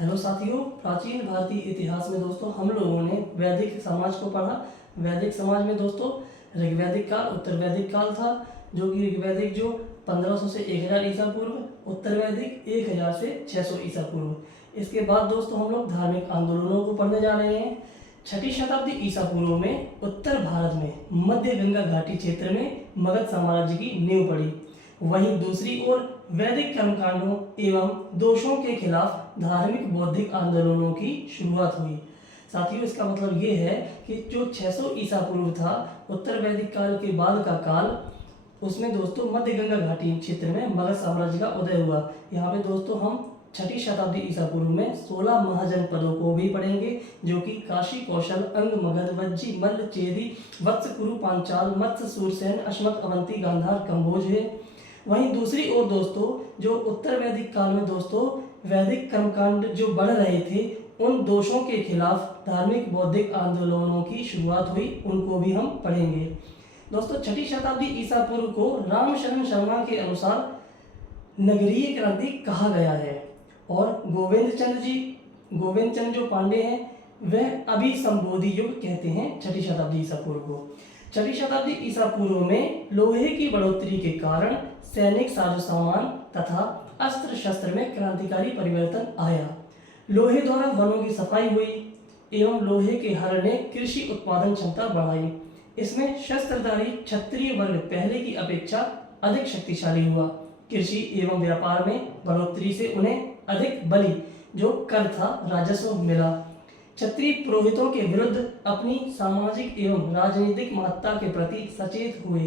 Hello साथियों, प्राचीन भारतीय इतिहास में दोस्तों हम लोगों ने वैदिक समाज को पढ़ा। वैदिक समाज में दोस्तों ऋग्वैदिक काल, उत्तर वैदिक काल था, जो कि ऋग्वैदिक जो 1500 से 1000 ईसा पूर्व, उत्तर वैदिक 1000 से 600 ईसा पूर्व। इसके बाद दोस्तों हम लोग धार्मिक आंदोलनों को पढ़ने जा रहे हैं। छठी शताब्दी ईसा पूर्व में उत्तर भारत में मध्य गंगा घाटी क्षेत्र में मगध साम्राज्य की नींव पड़ी। वहीं दूसरी ओर वैदिक कर्मकांडों एवं दोषों के खिलाफ धार्मिक बौद्धिक आंदोलनों की शुरुआत हुई। साथियों, इसका मतलब ये है कि जो 600 ईसा पूर्व था, उत्तर वैदिक काल के बाद का काल, उसमें दोस्तों मध्य गंगा घाटी क्षेत्र में मगध साम्राज्य का उदय हुआ। यहाँ पे दोस्तों हम छठी शताब्दी ईसा पूर्व में 16 महाजनपदों को भी पढ़ेंगे, जो कि काशी, कौशल, अंग, मगध, वज्जी, मल्ल, चेदी, वत्स, कुरु, पांचाल, मत्स्य, सूरसेन, अश्मक, अवंती, गांधार, कंबोज है। वहीं दूसरी ओर दोस्तों जो उत्तर वैदिक काल में दोस्तों वैदिक कर्मकांड जो बढ़ रहे थे, उन दोषों के खिलाफ धार्मिक बौद्धिक आंदोलनों की शुरुआत हुई, उनको भी हम पढ़ेंगे। दोस्तों छठी शताब्दी ईसा पूर्व को रामशरण शर्मा के अनुसार नगरीय क्रांति कहा गया है, और गोविंद चंद्र जो पांडे हैं, वह अभिसंबोधि युग कहते हैं छठी शताब्दी ईसा पूर्व को। छठी शताब्दी ईसा पूर्व में लोहे की बढ़ोतरी के कारण सैनिक साजो सामान तथा अस्त्र शस्त्र में क्रांतिकारी परिवर्तन आया। लोहे द्वारा वनों की सफाई हुई एवं लोहे के हल ने कृषि उत्पादन क्षमता बढ़ाई। इसमें शस्त्रधारी क्षत्रिय वर्ग पहले की अपेक्षा अधिक शक्तिशाली हुआ। कृषि एवं व्यापार में बढ़ोतरी से उन्हें अधिक बलि जो कर था राजस्व मिला। क्षत्रिय पुरोहितों के विरुद्ध अपनी सामाजिक एवं राजनीतिक महत्ता के प्रति सचेत हुए।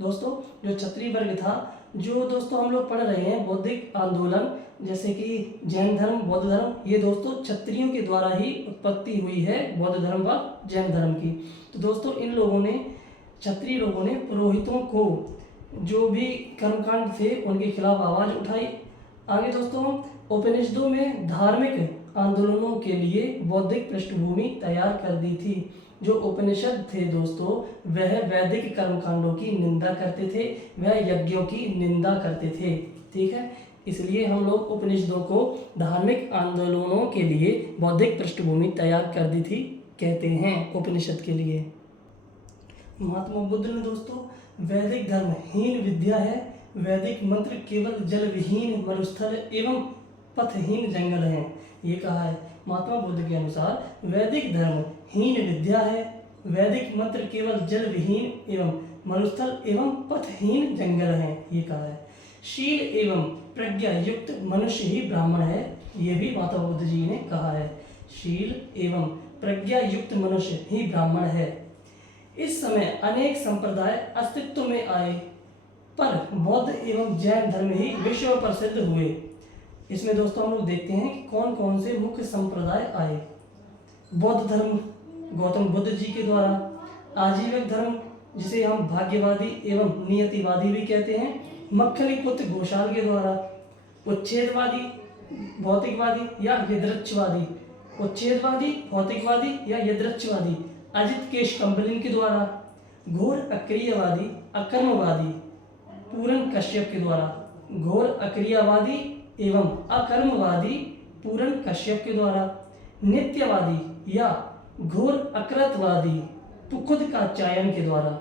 दोस्तों जो क्षत्रिय वर्ग था, जो दोस्तों हम लोग पढ़ रहे हैं बौद्धिक आंदोलन, जैसे कि जैन धर्म, बौद्ध धर्म, ये दोस्तों क्षत्रियों के द्वारा ही उत्पत्ति हुई है, बौद्ध धर्म व जैन धर्म की। तो दोस्तों इन लोगों ने, क्षत्रिय लोगों ने पुरोहितों को जो भी कर्मकांड थे उनके खिलाफ आवाज उठाई। आगे दोस्तों उपनिषदों में धार्मिक आंदोलनों के लिए बौद्धिक पृष्ठभूमि तैयार कर दी थी। जो उपनिषद थे दोस्तों, वह वैदिक कर्मकांडों की निंदा करते थे, वह यज्ञों की निंदा करते थे। ठीक है, इसलिए हम लोग उपनिषदों को धार्मिक आंदोलनों के लिए बौद्धिक पृष्ठभूमि तैयार कर दी थी कहते हैं उपनिषद के लिए। महात्मा बुद्ध ने दोस्तों वैदिक धर्म हीन विद्या है, वैदिक मंत्र केवल जल विहीन मरुस्थल एवं पथहीन जंगल हैं, ये कहा है। महात्मा बुद्ध के अनुसार वैदिक धर्म हीन विद्या है, वैदिक मंत्र केवल जल विहीन एवं मरुस्थल एवं पथहीन जंगल हैं, ये कहा है। शील एवं प्रज्ञा युक्त मनुष्य ही ब्राह्मण है, ये भी महात्मा बुद्ध जी ने कहा है। शील एवं प्रज्ञा युक्त मनुष्य ही ब्राह्मण है। इस समय अनेक संप्रदाय अस्तित्व में आए, पर बौद्ध एवं जैन धर्म ही विश्व प्रसिद्ध हुए। इसमें दोस्तों हम लोग देखते हैं कि कौन कौन से मुख्य संप्रदाय आए। बौद्ध धर्म गौतम बुद्ध जी के द्वारा, आजीविक धर्म जिसे हम भाग्यवादी एवं नियतिवादी भी कहते हैं, मक्खलीपुत्र घोषाल के द्वारा, उच्छेदवादी भौतिकवादी या यदृच्छवादी, उच्छेदवादी भौतिकवादी या यदृच्छवादी अजित केश कंबलिन के द्वारा, घोर अक्रियवादी अकर्मवादी पूरन कश्यप के द्वारा, घोर अक्रियवादी एवं अकर्मवादी पूरन कश्यप के द्वारा, नित्यवादी या घोर अकृतवादी पुकुद कात्यायन के द्वारा,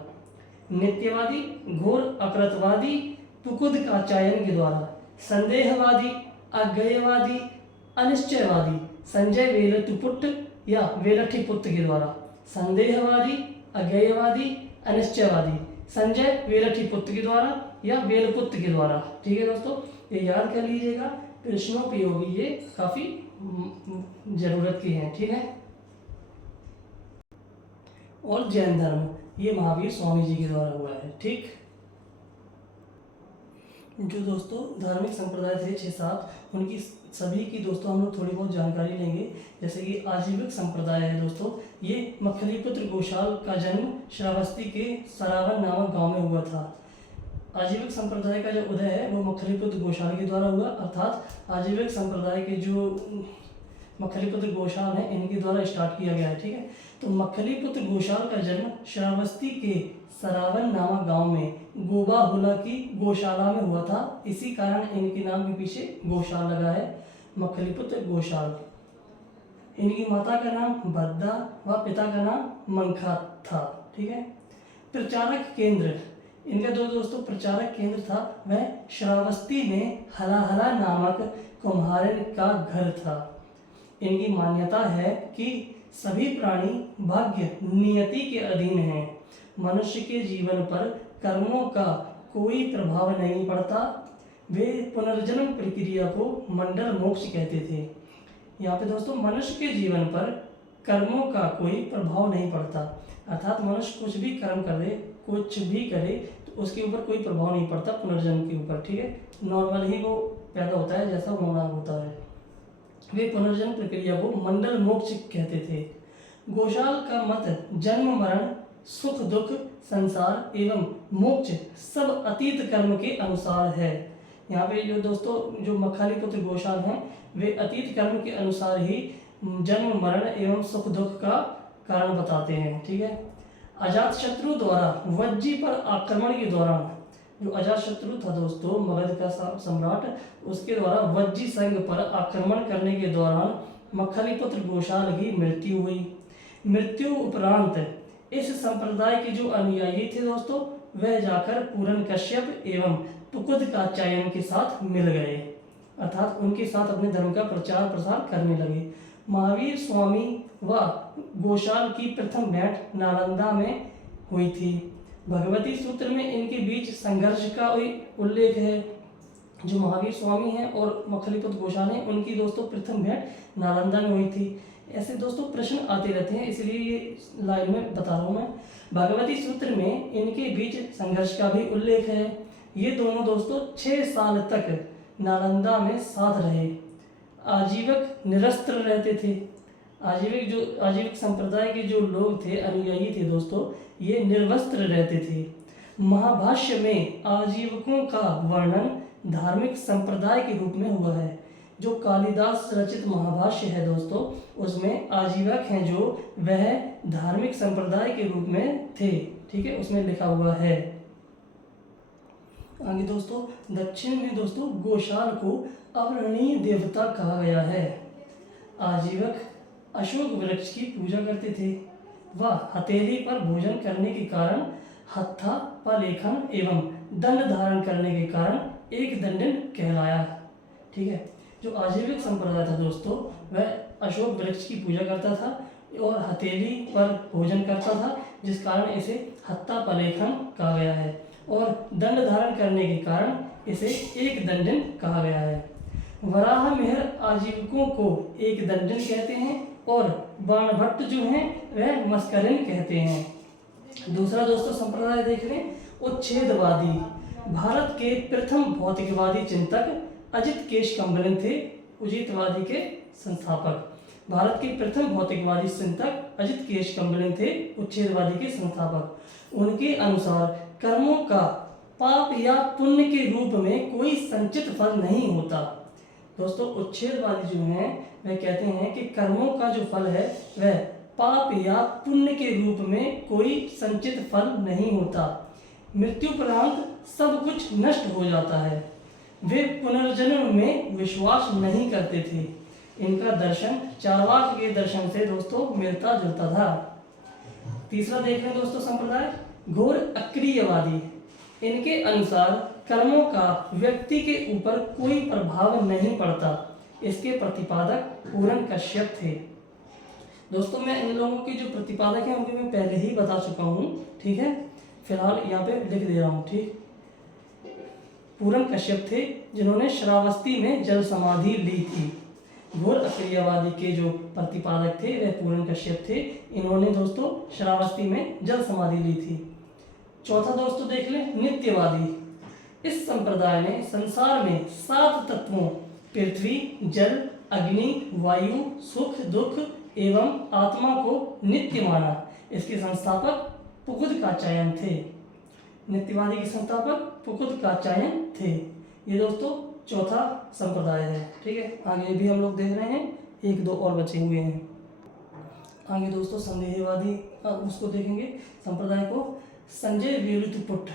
नित्यवादी घोर अकृतवादी पुकुद कात्यायन के द्वारा, संदेहवादी अज्ञेयवादी अनिश्चयवादी संजय वेलटुपुट या वेलठीपुत्र के द्वारा, संदेहवादी अज्ञेयवादी अनिश्चयवादी संजय वेलठीपुत्र के द्वारा या वेलपुत्र के द्वारा। ठीक है दोस्तों, ये याद कर लीजिएगा, प्रश्नोपयोगी, ये काफी जरूरत की है। ठीक है, और जैन धर्म ये महावीर स्वामी जी के द्वारा हुआ है। ठीक, जो दोस्तों धार्मिक संप्रदाय थे 6-7, उनकी सभी की दोस्तों हम लोग थोड़ी बहुत जानकारी लेंगे। जैसे कि आजीविक संप्रदाय है दोस्तों, ये मक्खलीपुत्र घोषाल का जन्म श्रावस्ती के सरावन नामक गांव में हुआ था। आजीविक संप्रदाय का जो उदय है वो मक्खलीपुत्र घोषाल के द्वारा हुआ, अर्थात आजीविक संप्रदाय के जो मक्खलीपुत्र घोषाल हैं इनके द्वारा स्टार्ट किया गया है। ठीक है, तो मक्खलीपुत्र घोषाल का जन्म श्रावस्ती के सरावन नामक गांव में गोबाहुला की गौशाला में हुआ था। इसी कारण इनके नाम के पीछे गौशाल लगा है, मक्खलीपुत्र घोषाल। इनकी माता का नाम भद्दा व पिता का नाम मंखा था। ठीक है। प्रचारक केंद्र, इनका जो दोस्तों प्रचारक केंद्र था वह श्रावस्ती में हलाहला नामक कुम्हारन का घर था। इनकी मान्यता है कि सभी प्राणी भाग्य नियति के अधीन हैं। मनुष्य के जीवन पर कर्मों का कोई प्रभाव नहीं पड़ता। वे पुनर्जन्म प्रक्रिया को मंडल मोक्ष कहते थे। यहाँ पे दोस्तों मनुष्य के जीवन पर कर्मों का कोई प्रभाव नहीं पड़ता, अर्थात मनुष्य कुछ भी कर्म करे, कुछ भी करे तो उसके ऊपर कोई प्रभाव नहीं पड़ता पुनर्जन्म के ऊपर। ठीक है, नॉर्मल ही वो पैदा होता है जैसा होना होता है। वे पुनर्जन्म प्रक्रिया को मंडल मोक्ष कहते थे। गोशाल का मत जन्म मरण सुख दुख संसार एवं मोक्ष सब अतीत कर्म के अनुसार है। यहाँ पे जो दोस्तों जो मखाली पुत्र गोशाल हैं वे अतीत कर्म के अनुसार ही जन्म मरण एवं सुख दुख का कारण बताते हैं। ठीक है। अजातशत्रु द्वारा वज्जी पर आक्रमण के दौरान, जो अजातशत्रु था दोस्तों मगध का सम्राट, उसके द्वारा वज्जी संघ पर आक्रमण करने के दौरान मखलीपुत्र गोशाल की मृत्यु हुई। मृत्यु उपरांत इस संप्रदाय के जो अनुयायी थे दोस्तों वह जाकर पूरन कश्यप एवं तुकुद का चयन के साथ मिल गए, अर्थात उनके साथ अपने धर्म का प्रचार प्रसार करने लगे। महावीर स्वामी व गोशाल की प्रथम भेंट नालंदा में हुई थी। भगवती सूत्र में इनके बीच संघर्ष का उल्लेख है। जो महावीर स्वामी हैं और मखलीपुत्र गोशाल हैं उनकी दोस्तों प्रथम भेंट नालंदा में हुई थी। ऐसे दोस्तों प्रश्न आते रहते हैं, इसलिए ये लाइन में बता रहा हूँ मैं। भगवती सूत्र में इनके बीच संघर्ष का भी उल्लेख है। ये दोनों दोस्तों 6 साल तक नालंदा में साथ रहे। आजीवक निरस्त्र रहते थे। आजीवक संप्रदाय के जो लोग थे, अनुयायी थे दोस्तों, ये निर्वस्त्र रहते थे। महाभाष्य में आजीवकों का वर्णन धार्मिक संप्रदाय के रूप में हुआ है। जो कालिदास रचित महाभाष्य है दोस्तों उसमें आजीवक हैं जो वह धार्मिक संप्रदाय के रूप में थे। ठीक है, उसमें लिखा हुआ है। आगे दोस्तों दक्षिण में दोस्तों गोशाल को अवर्णीय देवता कहा गया है। आजीवक अशोक वृक्ष की पूजा करते थे। वह हथेली पर भोजन करने के कारण हत्था पलेखन एवं दंड धारण करने के कारण एक दंडन कहलाया। ठीक है, जो आजीविक संप्रदाय था दोस्तों वह अशोक वृक्ष की पूजा करता था और हथेली पर भोजन करता था, जिस कारण इसे हत्ता पलेखन कहा गया है, और दंड धारण करने के कारण इसे एक दंडन कहा गया है। वराह मेहर आजीविकों को एक दंडन कहते हैं और बाणभट्ट जो हैं वह मस्करिन कहते हैं। दूसरा दोस्तों संप्रदाय देख लें, उच्छेदवादी। भारत के प्रथम भौतिकवादी चिंतक अजित केश कम्बलिन थे। उचितवादी के संस्थापक। भारत के प्रथम भौतिकवादी चिंतक अजित केश कम्बलिन थे, उच्छेदवादी के संस्थापक। उनके अनुसार कर्मों का पाप या पुण्य के रूप में कोई संचित फल नहीं होता। दोस्तों उच्छेदवादी जो हैं वह कहते हैं कि कर्मों का जो फल है वह पाप या पुण्य के रूप में कोई संचित फल नहीं होता। मृत्युपरांत सब कुछ नष्ट हो जाता है। वे पुनर्जन्म में विश्वास नहीं करते थे। इनका दर्शन चार्वाक के दर्शन से दोस्तों मिलता जुलता था। तीसरा देख रहे हैं दोस्तों संप्रदाय घोर अक्रियवादी। इनके अनुसार कर्मों का व्यक्ति के ऊपर कोई प्रभाव नहीं पड़ता। इसके प्रतिपादक पूरन कश्यप थे। दोस्तों मैं इन लोगों के जो प्रतिपादक हैं उनके मैं पहले ही बता चुका हूँ। ठीक है, फिलहाल यहाँ पे लिख दे रहा हूँ। ठीक, पूरन कश्यप थे जिन्होंने श्रावस्ती में जल समाधि ली थी। घोर अक्रियवादी के जो प्रतिपादक थे वह पूरन कश्यप थे। इन्होंने दोस्तों श्रावस्ती में जल समाधि ली थी। चौथा दोस्तों देख लें नित्यवादी। इस संप्रदाय ने संसार में 7 तत्वों पृथ्वी जल अग्नि वायु सुख दुख एवं आत्मा को नित्य माना। इसके संस्थापक पुकुद कात्यायन थे। नित्यवादी के संस्थापक पुकुद कात्यायन थे। ये दोस्तों चौथा संप्रदाय है। ठीक है, आगे भी हम लोग देख रहे हैं, 1-2 और बचे हुए हैं। आगे दोस्तों संदेहवादी उसको देखेंगे संप्रदाय को। संजय वेलुतपुत्र,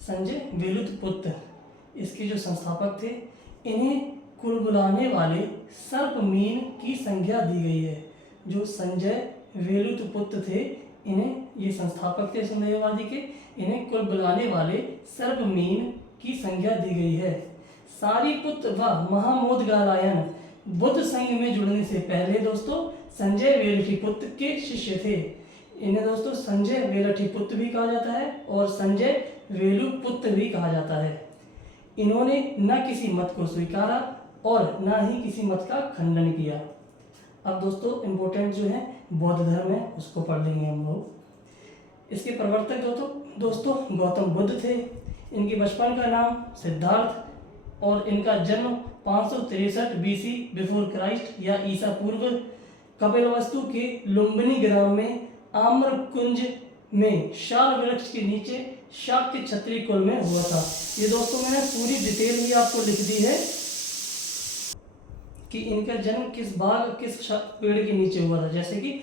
संजय वेलुतपुत्र इसके जो संस्थापक थे। इन्हें कुलबुलाने वाले सर्पमीन की संज्ञा दी गई है। जो संजय वेलुत पुत्र थे, इन्हें, ये संस्थापक थे संदेहवादी के, इन्हें कुलबुलाने वाले सर्पमीन की संज्ञा दी गई है। सारीपुत्र व महामोदगारायण बुद्ध संघ में जुड़ने से पहले दोस्तों संजय वेलठीपुत्र के शिष्य थे। इन्हें दोस्तों संजय वेलठीपुत्र भी कहा जाता है और संजय वेलुपुत्र भी कहा जाता है। इन्होंने न किसी मत को स्वीकारा और न ही किसी मत का खंडन किया। अब दोस्तों इम्पोर्टेंट जो है बौद्ध धर्म है, उसको पढ़ लेंगे हम लोग। इसके प्रवर्तक दोस्तों गौतम बुद्ध थे। इनके बचपन का नाम सिद्धार्थ और इनका जन्म 563 बीसी बिफोर क्राइस्ट या ईसा पूर्व कपिलवस्तु के लुम्बिनी ग्राम में आम्र कुंज में शाल वृक्ष के नीचे शाक्य क्षत्रिय कुल में हुआ था। ये दोस्तों मैंने पूरी डिटेल ही आपको लिख दी है कि इनका जन्म किस बाग किस पेड़ के नीचे हुआ था। जैसे कि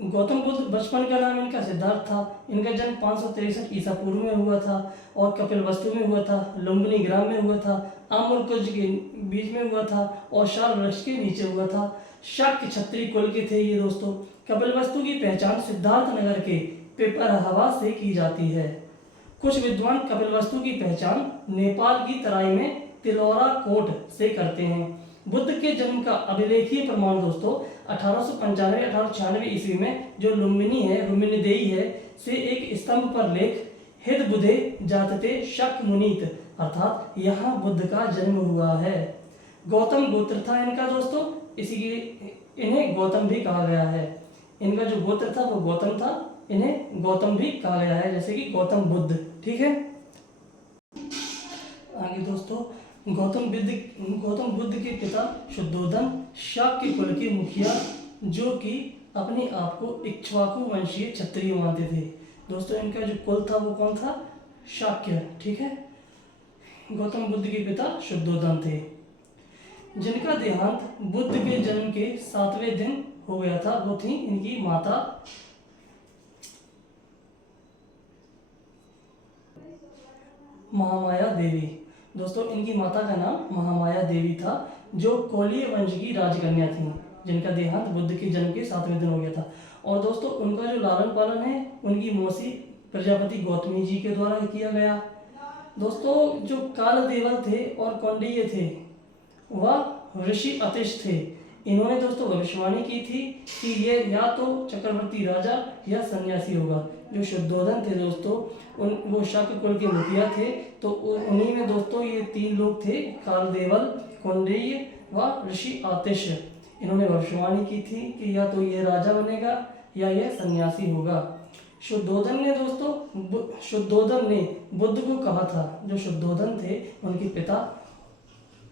गौतम बुद्ध बचपन का नाम इनका सिद्धार्थ था, इनका जन्म 563 ईसा पूर्व में हुआ था और कपिलवस्तु में हुआ था, लुम्बिनी ग्राम में हुआ था, आम्रकुंज के बीच में हुआ था और शाल वृक्ष के नीचे हुआ था। शाक्य क्षत्रिय कुल के थे ये दोस्तों। कपिलवस्तु की पहचान सिद्धार्थ नगर के पिपरहवा से की जाती है। कुछ विद्वान कपिलवस्तु की पहचान नेपाल की तराई में तिलौरा कोट से करते हैं। बुद्ध के जन्म का अभिलेखीय प्रमाण दोस्तों 1895-1896 ईस्वी में जो लुम्बिनी है, लुम्बिनीदेई है, से एक स्तंभ पर लेख हित बुधे जातते शक मुनीत, अर्थात यहाँ बुद्ध का जन्म हुआ है। गौतम गोत्र था इनका दोस्तों, इसीलिए इन्हें गौतम भी कहा गया है। इनका जो गोत्र था वो गौतम था, इन्हें गौतम भी कहा गया है, जैसे कि गौतम बुद्ध। ठीक है, आगे दोस्तों गौतम बुद्ध के पिता शुद्धोधन शाक्य कुल के मुखिया, जो कि अपने आप को इक्ष्वाकु वंशीय क्षत्रिय मानते थे। दोस्तों इनका जो कुल था वो कौन था? शाक्य। ठीक है, गौतम बुद्ध के पिता शुद्धोधन थे, जिनका देहांत बुद्ध के जन्म के 7वें दिन हो गया था। वो थी इनकी माता महामाया देवी। दोस्तों इनकी माता का नाम महामाया देवी था, जो कोलीय वंश की राजकन्या थी, जिनका देहांत बुद्ध के जन्म के 7वें दिन हो गया था। और दोस्तों उनका जो लालन पालन है उनकी मौसी प्रजापति गौतमी जी के द्वारा किया गया। दोस्तों जो कालदेवल थे और कौंडिन्य थे वह ऋषि अतिश थे। इन्होंने दोस्तों भविष्यवाणी की थी कि ये या तो चक्रवर्ती राजा या सन्यासी होगा। जो शुद्धोधन थे दोस्तों वो शाक्य कुल के मुखिया थे, तो उन्हीं में दोस्तों ये 3 लोग थे, कालदेवल, कौंडिन्य व ऋषि आतिश। इन्होंने भविष्यवाणी की थी कि या तो ये राजा बनेगा या ये सन्यासी होगा। शुद्धोधन ने बुद्ध को कहा था, जो शुद्धोधन थे उनके पिता,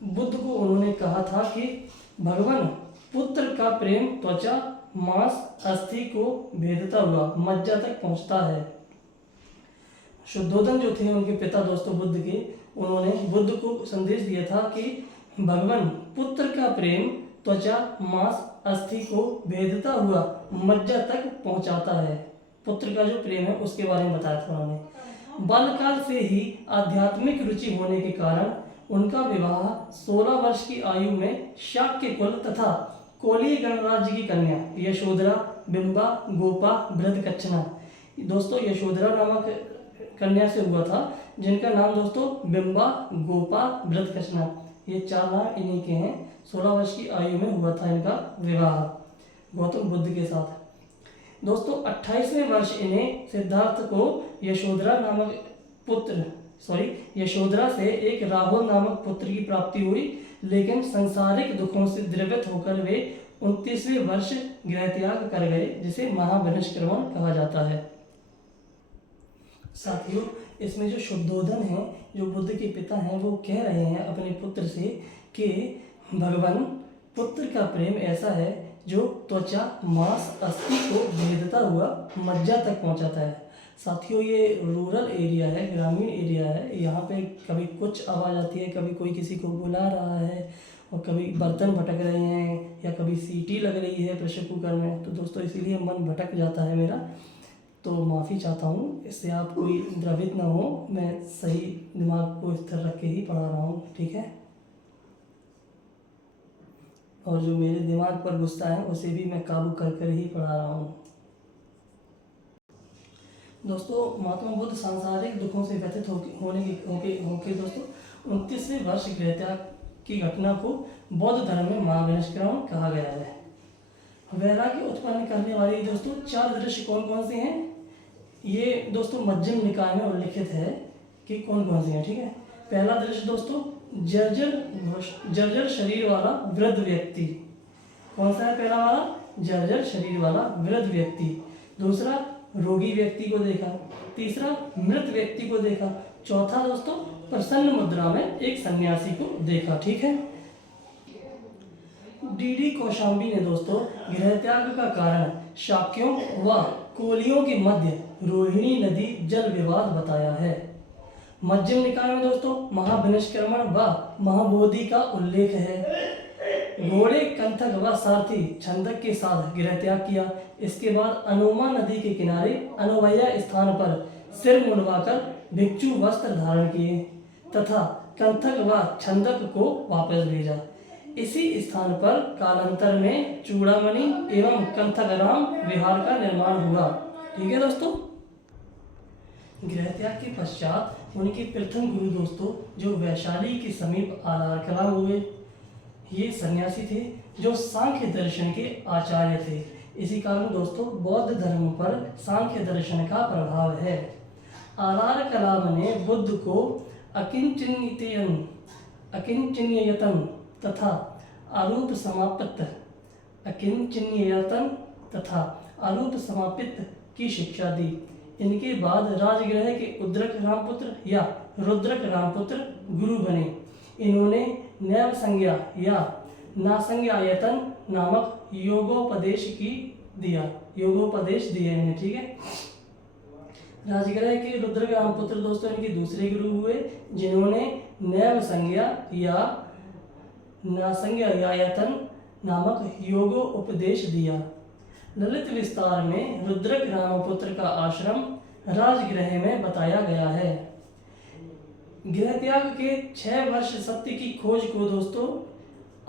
बुद्ध को उन्होंने कहा था कि भगवान पुत्र का प्रेम त्वचा मांस अस्थि को भेदता हुआ मज्जा तक पहुंचता है। शुद्धोधन जो थे उनके पिता दोस्तों बुद्ध के, उन्होंने बुद्ध को संदेश दिया था कि भगवान पुत्र का प्रेम त्वचा मांस अस्थि को भेदता हुआ मज्जा तक पहुंचाता है। पुत्र का जो प्रेम है उसके बारे में बताया था उन्होंने। बालकाल से ही आध्यात्मिक रुचि होने के कारण उनका विवाह 16 वर्ष की आयु में शाक्य कुल तथा कोलीय गणराज्य की कन्या यशोधरा, बिंबा, गोपा, बृहदकच्छना, दोस्तों यशोधरा नामक कन्या से हुआ था, जिनका नाम दोस्तों बिंबा, गोपा, बृहदकच्छना, ये 4 नाम इन्हीं के हैं। 16 वर्ष की आयु में हुआ था इनका विवाह गौतम बुद्ध के साथ। दोस्तों 28वें वर्ष इन्हें सिद्धार्थ को यशोधरा से एक राहुल नामक पुत्र की प्राप्ति हुई, लेकिन सांसारिक दुखों से द्रवित होकर वे 29वें वर्ष गृहत्याग कर गए, जिसे महाविनिष्क्रमण कहा जाता है। साथियों इसमें जो शुद्धोधन है, जो बुद्ध के पिता हैं, वो कह रहे हैं अपने पुत्र से कि भगवान पुत्र का प्रेम ऐसा है जो त्वचा मांस अस्थि को भेदता हुआ मज्जा तक पहुंचाता है। साथियों ये रूरल एरिया है, ग्रामीण एरिया है। यहाँ पे कभी कुछ आवाज़ आती है, कभी कोई किसी को बुला रहा है और कभी बर्तन भटक रहे हैं या कभी सीटी लग रही है प्रेशर कुकर में, तो दोस्तों इसीलिए मन भटक जाता है मेरा, तो माफ़ी चाहता हूँ। इससे आप कोई द्रवित ना हो, मैं सही दिमाग को स्थिर रख के ही पढ़ा रहा हूँ। ठीक है। और जो मेरे दिमाग पर गुस्सा है उसे भी मैं काबू कर कर ही पढ़ा रहा हूँ। दोस्तों, महात्मा बुद्ध सांसारिक दुखों से व्यथित होके दोस्तों 29वें वर्ष गृहत्याग की घटना को बौद्ध धर्म में महाविनिष्क्रमण कहा गया है। वैराग्य उत्पन्न करने वाली दोस्तों 4 दृश्य कौन कौन से हैं, ये दोस्तों मध्यम निकाय में उल्लिखित है कि कौन कौन से हैं। ठीक है, पहला दृश्य दोस्तों जर्जर शरीर वाला वृद्ध व्यक्ति। कौन सा है पहला वाला? जर्जर शरीर वाला वृद्ध व्यक्ति। दूसरा, रोगी व्यक्ति को देखा। तीसरा, मृत व्यक्ति को देखा। चौथा दोस्तों, प्रसन्न मुद्रा में एक सन्यासी को देखा। ठीक है, डी कौशाम्बी ने दोस्तों गृहत्याग का कारण शाक्यों व कोलियों के मध्य रोहिणी नदी जल विवाद बताया है। मध्यम निकाय में दोस्तों महाविनिष्क्रमण व महाबोधि का उल्लेख है। घोड़े, कंथक व सारथी छंदक के साथ गृहत्याग किया। इसके बाद अनुमा नदी के किनारे अनुवैया स्थान पर सिर मुंडवाकर भिक्षु वस्त्र धारण किए तथा कंथक व छंदक को वापस भेजा। इसी स्थान पर कालांतर में चूड़ामणि एवं कंथकराम विहार का निर्माण हुआ। ठीक है दोस्तों, गृहत्याग के पश्चात उनके प्रथम गुरु दोस्तों जो वैशाली के समीप आलारकला हुए, ये सन्यासी थे जो सांख्य दर्शन के आचार्य थे। इसी कारण दोस्तों बौद्ध धर्म पर सांख्य दर्शन का प्रभाव है। आलारकलाम ने बुद्ध को अकिंचनीयतम तथा आरूप समापित की शिक्षा दी। इनके बाद राजगृह के उद्रक रामपुत्र या रुद्रक रामपुत्र गुरु बने। इन्होंने नैव संज्ञा या नासंज्ञायतन नामक योगोपदेश दिए इन्हें। ठीक है, राजगृह के रुद्रक रामपुत्र दोस्तों इनके दूसरे गुरु हुए जिन्होंने नैव संज्ञा या नासंज्ञायतन नामक योगो उपदेश दिया। ललित विस्तार में रुद्रक रामपुत्र का आश्रम राजगृह में बताया गया है। गृहत्याग के 6 वर्ष सत्य की खोज को दोस्तों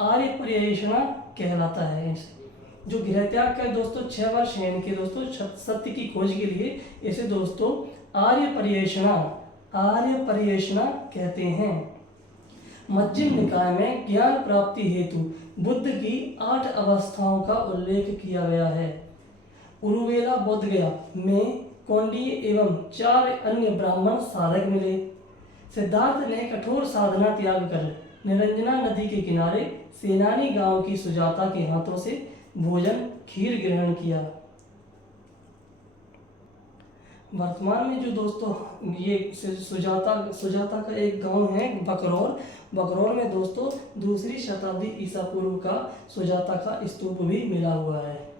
आर्य पर्यवेक्षणा कहलाता है। जो गृहत्याग का दोस्तों 6 वर्ष है इनके दोस्तों सत्य की खोज के लिए इसे दोस्तों आर्य पर्यवेक्षणा कहते हैं। मध्यम निकाय में ज्ञान प्राप्ति हेतु बुद्ध की 8 अवस्थाओं का उल्लेख किया गया है। उरुवेला बोधगया में कौंडिन्य एवं 4 अन्य ब्राह्मण साधक मिले। सिद्धार्थ ने कठोर साधना त्याग कर निरंजना नदी के किनारे सेनानी गांव की सुजाता के हाथों से भोजन खीर ग्रहण किया। वर्तमान में जो दोस्तों ये सुजाता का एक गांव है बकरौर में दोस्तों 2री शताब्दी ईसा पूर्व का सुजाता का स्तूप भी मिला हुआ है।